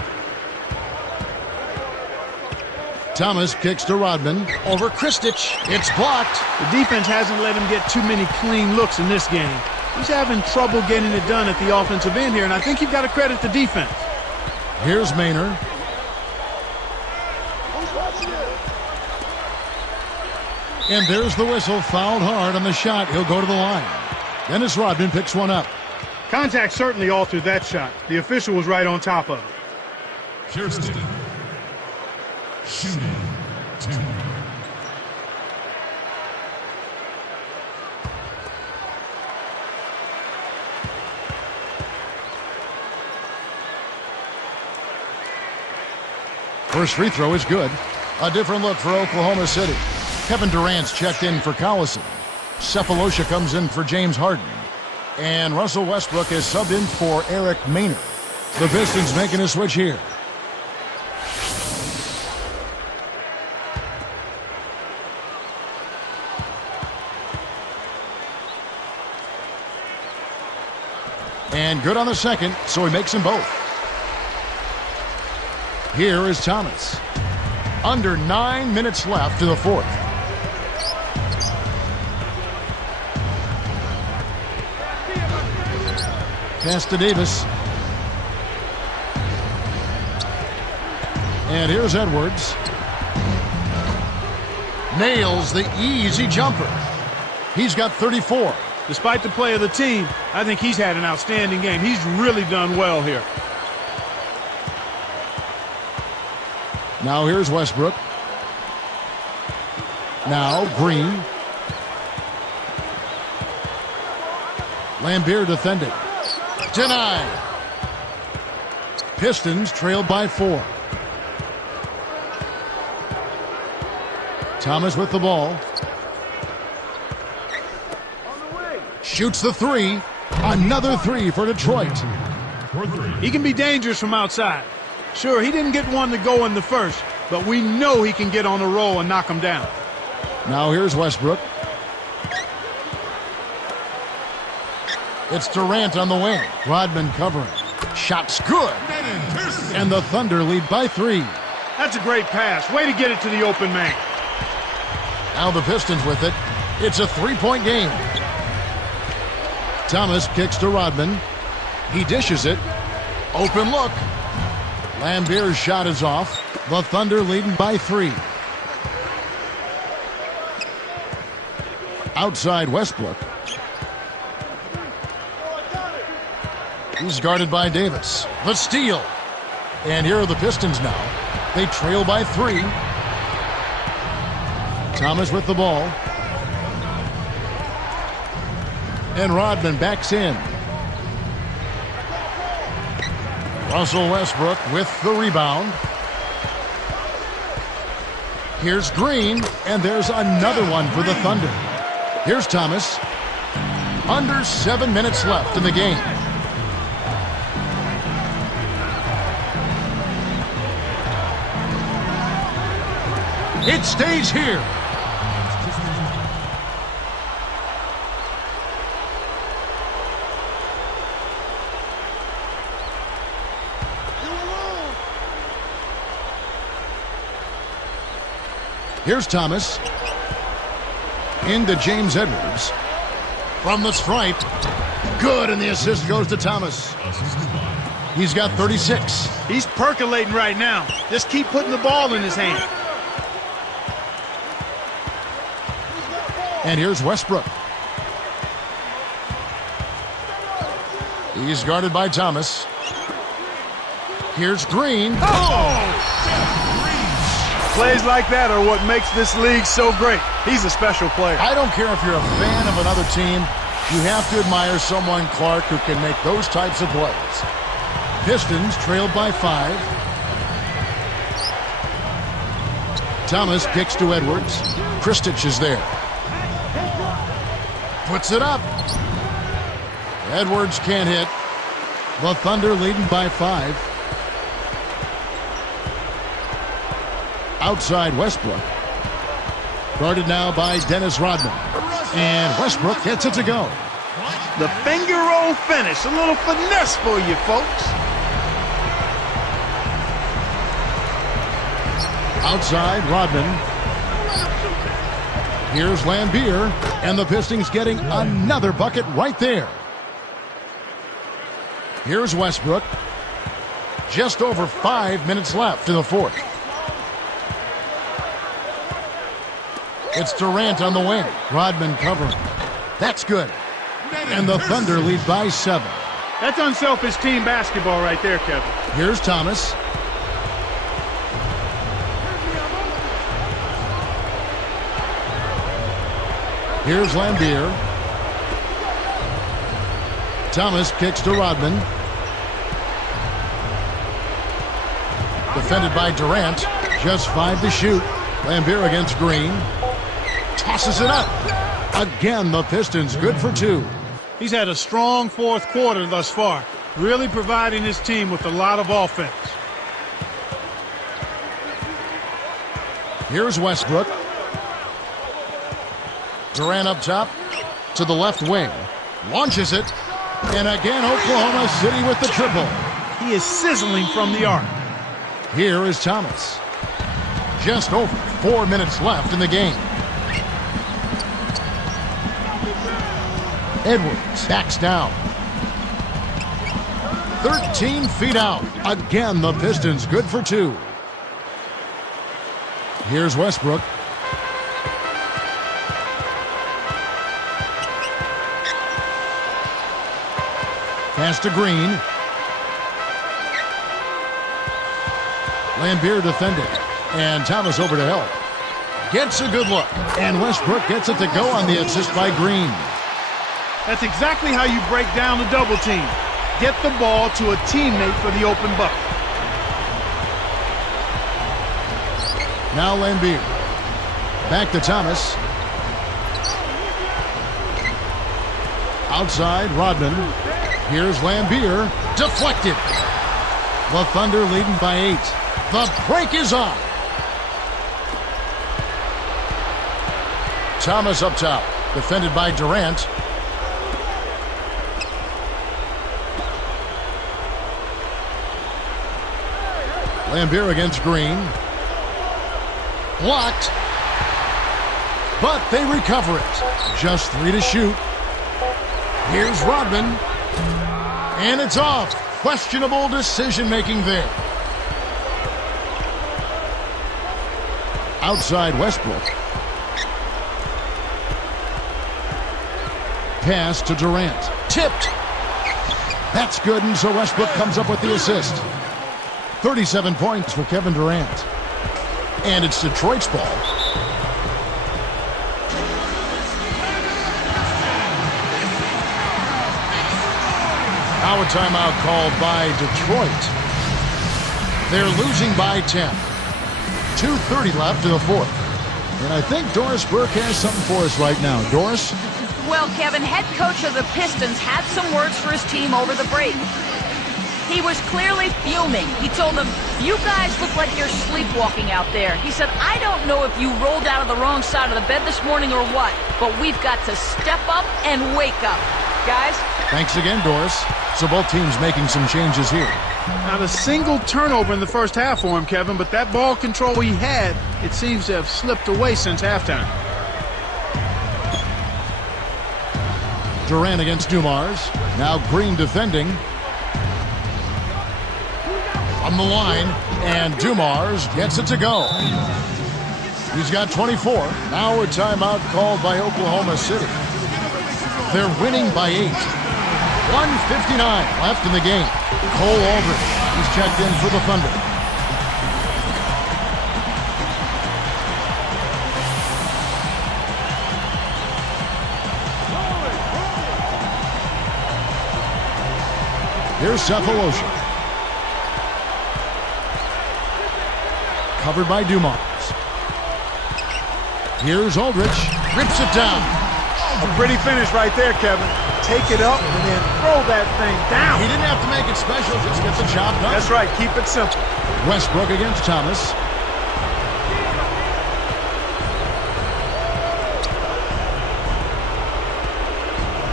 Thomas kicks to Rodman. Over Kristich. It's blocked. The defense hasn't let him get too many clean looks in this game. He's having trouble getting it done at the offensive end here, and I think you've got to credit the defense. Here's Maynard. And there's the whistle. Fouled hard on the shot. He'll go to the line. Dennis Rodman picks one up. Contact certainly altered that shot. The official was right on top of it. Kirsten. Shooting 2. First free throw is good. A different look for Oklahoma City. Kevin Durant's checked in for Collison. Cephalosha comes in for James Harden. And Russell Westbrook is subbed in for Eric Maynard. The Pistons making a switch here. And good on the second, so he makes them both. Here is Thomas. Under 9 minutes left to the fourth. Pass to Davis. And here's Edwards. Nails the easy jumper. He's got 34. Despite the play of the team, I think he's had an outstanding game. He's really done well here. Now here's Westbrook. Now Green. Lambeer defended. Denied. Pistons trailed by 4. Thomas with the ball. Shoots the 3. Another 3 for Detroit. He can be dangerous from outside. Sure, he didn't get one to go in the first, but we know he can get on a roll and knock him down. Now here's Westbrook. It's Durant on the wing. Rodman covering. Shot's good. And the Thunder lead by 3. That's a great pass. Way to get it to the open man. Now the Pistons with it. It's a 3-point game. Thomas kicks to Rodman. He dishes it. Open look. Lambeer's shot is off. The Thunder leading by 3. Outside Westbrook. He's guarded by Davis. The steal. And here are the Pistons now. They trail by 3. Thomas with the ball. And Rodman backs in. Russell Westbrook with the rebound. Here's Green, and there's another one for the Thunder. Here's Thomas. Under 7 minutes left in the game. It stays here. Here's Thomas. Into James Edwards. From the stripe. Good, and the assist goes to Thomas. He's got 36. He's percolating right now. Just keep putting the ball in his hand. And here's Westbrook. He's guarded by Thomas. Here's Green. Plays like that are what makes this league so great. He's a special player. I don't care if you're a fan of another team. You have to admire someone, Clark, who can make those types of plays. Pistons trailed by 5. Thomas kicks to Edwards. Kristich is there. Puts it up. Edwards can't hit. The Thunder leading by 5. Outside Westbrook. Guarded now by Dennis Rodman. And Westbrook gets it to go. The finger roll finish. A little finesse for you folks. Outside Rodman. Here's Lambier. And the Pistons getting another bucket right there. Here's Westbrook. Just over 5 minutes left in the fourth. It's Durant on the wing. Rodman covering. That's good. And the Thunder lead by 7. That's unselfish team basketball right there, Kevin. Here's Thomas. Here's Lambier. Thomas kicks to Rodman. Defended by Durant. Just 5 to shoot. Lambier against Green. Tosses it up. Again, the Pistons good for 2. He's had a strong fourth quarter thus far, really providing his team with a lot of offense. Here's Westbrook. Durant up top to the left wing. Launches it. And again, Oklahoma City with the triple. He is sizzling from the arc. Here is Thomas. Just over 4 minutes left in the game. Edwards backs down. 13 feet out. Again, the Pistons good for 2. Here's Westbrook. Pass to Green. Lambier defending. And Thomas over to help. Gets a good look. And Westbrook gets it to go on the assist by Green. That's exactly how you break down the double team. Get the ball to a teammate for the open bucket. Now Lambier. Back to Thomas. Outside, Rodman. Here's Lambier. Deflected. The Thunder leading by 8. The break is on. Thomas up top. Defended by Durant. Lambier against Green. Blocked. But they recover it. Just 3 to shoot. Here's Rodman. And it's off. Questionable decision-making there. Outside Westbrook. Pass to Durant. Tipped. That's good, and so Westbrook comes up with the assist. 37 points for Kevin Durant. And it's Detroit's ball. Now a timeout called by Detroit. They're losing by 10. 2:30 left in the fourth. And I think Doris Burke has something for us right now. Doris? Well, Kevin, head coach of the Pistons had some words for his team over the break. He was clearly fuming. He told them, "You guys look like you're sleepwalking out there." He said, "I don't know if you rolled out of the wrong side of the bed this morning or what, but we've got to step up and wake up." Guys? Thanks again, Doris. So both teams making some changes here. Not a single turnover in the first half for him, Kevin, but that ball control he had, it seems to have slipped away since halftime. Durant against Dumars. Now Green defending. On the line, and Dumars gets it to go. He's got 24. Now a timeout called by Oklahoma City. They're winning by 8. 1:59 left in the game. Cole Aldrich, he's checked in for the Thunder. Here's Cephalosha. Covered by Dumars. Here's Aldrich. Rips it down. A pretty finish right there, Kevin. Take it up and then throw that thing down. He didn't have to make it special, just get the job done. That's right, keep it simple. Westbrook against Thomas.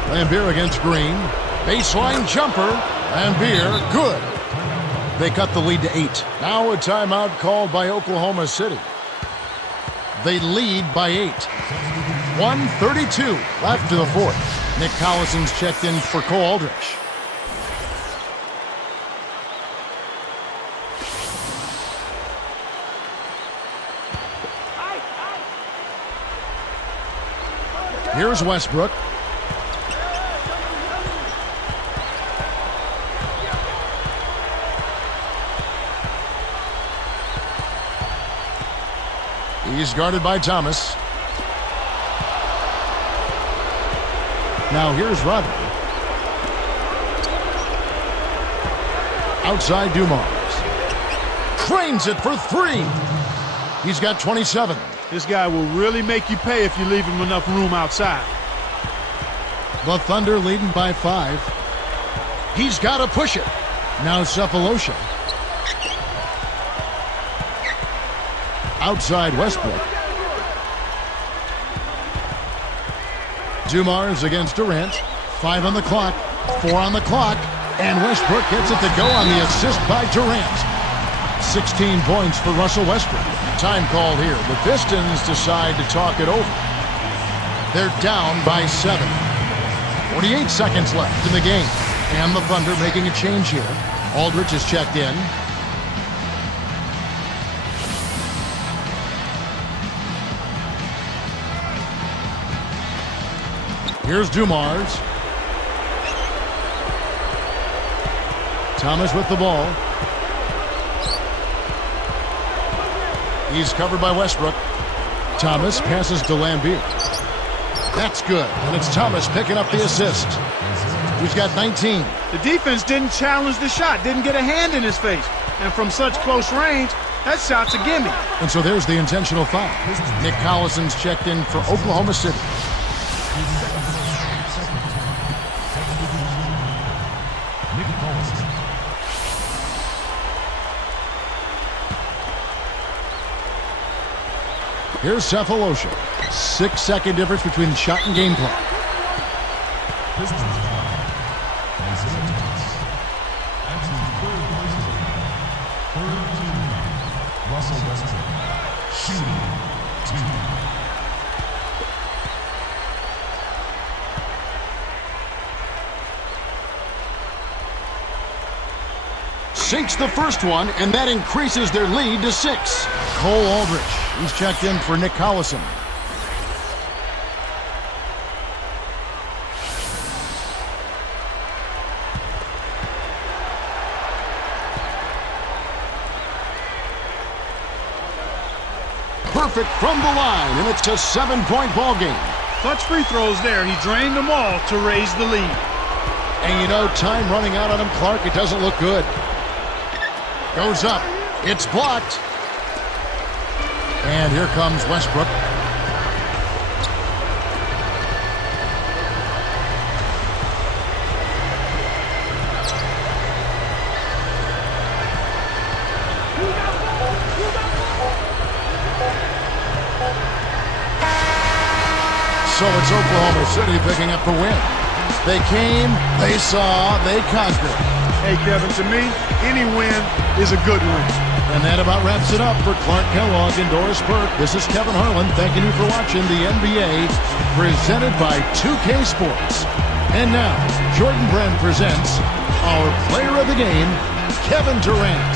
Lambeer against Green. Baseline jumper. Lambeer, good. They cut the lead to 8. Now a timeout called by Oklahoma City. They lead by 8. 1:32 left to the fourth. Nick Collison's checked in for Cole Aldrich. Here's Westbrook. He's guarded by Thomas. Now here's Rodman. Outside Dumars. Cranes it for 3. He's got 27. This guy will really make you pay if you leave him enough room outside. The Thunder leading by 5. He's got to push it. Now Cephalosha. Outside Westbrook. Dumars against Durant. 5 on the clock. 4 on the clock. And Westbrook gets it to go on the assist by Durant. 16 points for Russell Westbrook. Time called here. The Pistons decide to talk it over. They're down by 7. 48 seconds left in the game. And the Thunder making a change here. Aldrich is checked in. Here's Dumars. Thomas with the ball. He's covered by Westbrook. Thomas passes to Lambeer. That's good. And it's Thomas picking up the assist. He's got 19. The defense didn't challenge the shot, didn't get a hand in his face. And from such close range, that shot's a gimme. And so there's the intentional foul. Nick Collison's checked in for Oklahoma City. Here's Cephalosha. 6-second difference between the shot and game clock. Russell Westbrook, shooting 2. Sinks the first one, and that increases their lead to 6. Cole Aldrich, he's checked in for Nick Collison. Perfect from the line, and it's a 7-point ball game. Clutch free throws there. He drained them all to raise the lead. And you know, time running out on him, Clark. It doesn't look good. Goes up. It's blocked. And here comes Westbrook. So it's Oklahoma City picking up the win. They came, they saw, they conquered. Hey, Kevin, to me, any win is a good win. And that about wraps it up for Clark Kellogg and Doris Burke. This is Kevin Harlan thanking you for watching the NBA presented by 2K Sports. And now, Jordan Brand presents our player of the game, Kevin Durant.